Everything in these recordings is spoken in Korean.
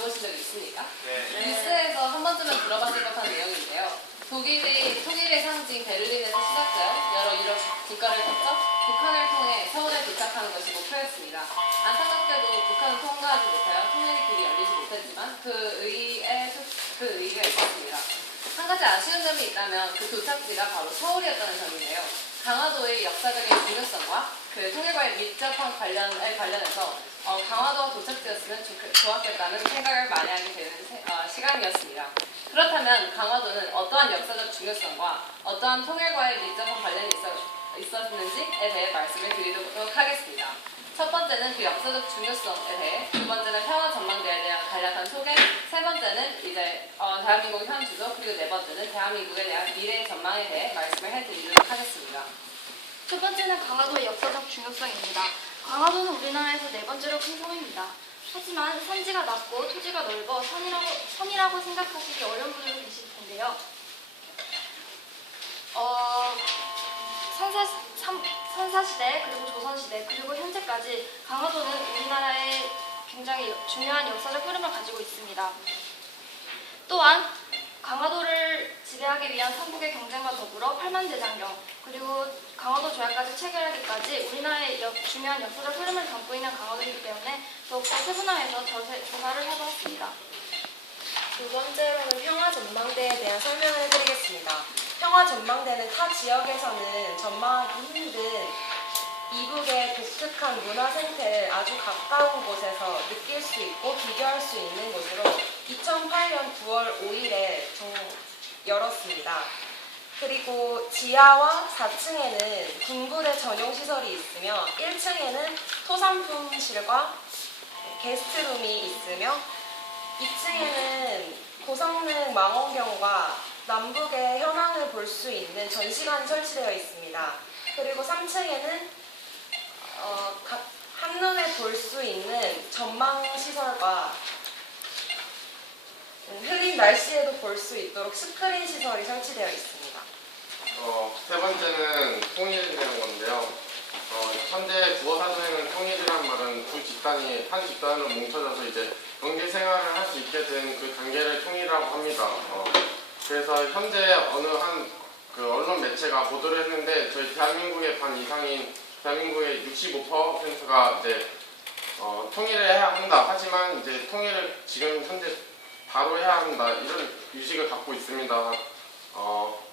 들어보신 적 있습니까? 네. 뉴스에서 한 번쯤은 들어봤을 법한 내용인데요. 독일의, 독일의 상징 베를린에서 시작된 여러 유럽 국가를 거쳐 북한을 통해 서울에 도착하는 것이 목표였습니다. 안타깝게도 북한은 통과하지 못하여 통일의 길이 열리지 못했지만 그 의에, 그 의의가 있었습니다. 한 가지 아쉬운 점이 있다면 그 도착지가 바로 서울이었다는 점인데요. 강화도의 역사적인 중요성과 그 통일과의 밀접한 관련에 관련해서 어, 강화도가 도착지였으면 좋, 좋았겠다는 생각을 많이 하게 되는 세- 어, 시간이었습니다. 그렇다면 강화도는 어떠한 역사적 중요성과 어떠한 통일과의 밀접한 관련이 있어, 있었는지에 대해 말씀을 드리도록 하겠습니다. 첫 번째는 그 역사적 중요성에 대해, 두 번째는 평화 전망대에 대한 간략한 소개, 세 번째는 이제 어, 대한민국 현 주소, 그리고 네 번째는 대한민국에 대한 미래 전망에 대해 말씀을 해드리도록 하겠습니다. 첫 번째는 강화도의 역사적 중요성입니다. 강화도는 우리나라에서 네 번째로 큰 섬입니다. 하지만 산지가 낮고 토지가 넓어 산이라고, 섬이라고 생각하시기 어려운 분들도 계실 텐데요. 어, 선사, 삼- 선사시대, 그리고 조선시대, 그리고 현재까지 강화도는 우리나라의 굉장히 중요한 역사적 흐름을 가지고 있습니다. 또한 강화도를 지배하기 위한 삼국의 경쟁과 더불어 팔만대장경 그리고 강화도 조약까지 체결하기까지 우리나라의 역- 중요한 역사적 흐름을 담고 있는 강화도이기 때문에 더욱더 세분화해서 조사를 해보았습니다. 두 번째로는 평화 전망대에 대한 설명을 해드리겠습니다. 평화 전망대는 타 지역에서는 전망하기 힘든 이북의 독특한 문화 생태를 아주 가까운 곳에서 느낄 수 있고 비교할 수 있는 곳으로 2008년 9월 5일에 열었습니다. 그리고 지하와 4층에는 군부대 전용 시설이 있으며 1층에는 토산품실과 게스트룸이 있으며 2층에는 고성능 망원경과 남북의 현황을 볼 수 있는 전시관이 설치되어 있습니다. 그리고 3층에는 어, 각- 한눈에 볼 수 있는 전망 시설과 음, 흐린 날씨에도 볼 수 있도록 스크린 시설이 설치되어 있습니다. 어, 세 번째는 대한 건데요. 어, 현재 국어사전에는 통일이란 말은 두 집단이 한 집단으로 뭉쳐져서 이제 경제 생활을 할 수 있게 된 그 단계를 통일이라고 합니다. 어, 그래서 현재 어느 한 그 언론 매체가 보도를 했는데 저희 대한민국의 반 이상인 대한민국의 65%가 이제 어, 통일을 해야 한다. 하지만 이제 통일을 지금 현재 바로 해야 한다. 이런 유식을 갖고 있습니다. 어,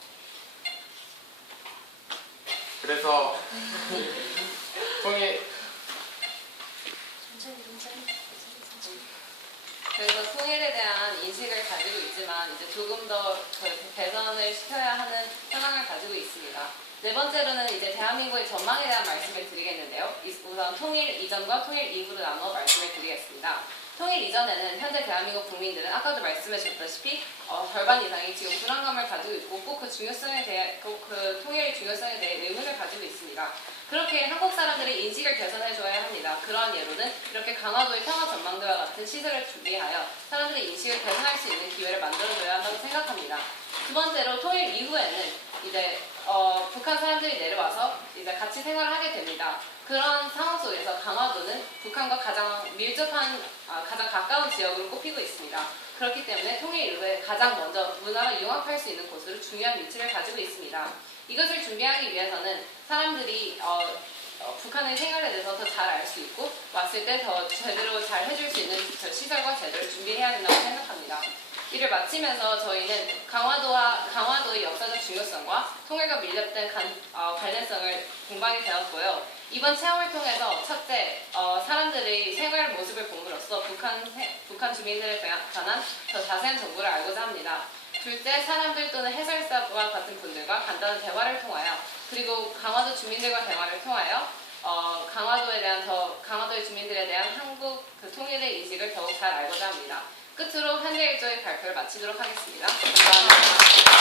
그래서 통일 그래서 통일에 대한 인식을 가지고 있지만 이제 조금 더그 개선을 시켜야 하는 현황을 가지고 있습니다. 네 번째로는 이제 대한민국의 전망에 대한 말씀을 드리겠는데요. 이- 우선 통일 이전과 통일 이후로 나눠 말씀을 드리겠습니다. 통일 이전에는 현재 대한민국 국민들은 아까도 말씀해 주셨다시피 어, 절반 이상이 지금 불안감을 가지고 있고 꼭 그 중요성에 대해 꼭그 통일의 중요성에 대해 의문을 가지고 있습니다. 그렇게 한국 사람들의 인식을 개선해. 그러한 예로는 이렇게 강화도의 평화 전망대와 같은 시설을 준비하여 사람들의 인식을 개선할 수 있는 기회를 만들어 줘야 한다고 생각합니다. 두 번째로 통일 이후에는 이제 어, 북한 사람들이 내려와서 이제 같이 생활을 하게 됩니다. 그런 상황 속에서 강화도는 북한과 가장 밀접한 아, 가장 가까운 지역으로 꼽히고 있습니다. 그렇기 때문에 통일 이후에 가장 먼저 문화가 융합할 수 있는 곳으로 중요한 위치를 가지고 있습니다. 이것을 준비하기 위해서는 사람들이 어, 어, 북한의 생활에 대해서 더 잘 알 수 있고 왔을 때 더 제대로 잘 해줄 수 있는 저 시설과 제도를 준비해야 된다고 생각합니다. 이를 마치면서 저희는 강화도와 강화도의 역사적 중요성과 통일과 밀접된 간- 어, 관련성을 공부하게 되었고요. 이번 체험을 통해서 첫째, 어, 사람들의 생활 모습을 봄으로써 북한, 해- 북한 주민들에 관한 더 자세한 정보를 알고자 합니다. 둘째, 사람들 또는 해설사와 같은 분들과 간단한 대화를 통하여 그리고 강화도 주민들과 대화를 통하여 어, 강화도에 대한 더 강화도의 주민들에 대한 한국 그 통일의 인식을 더욱 잘 알고자 합니다. 끝으로 일정의 발표를 마치도록 하겠습니다. 감사합니다.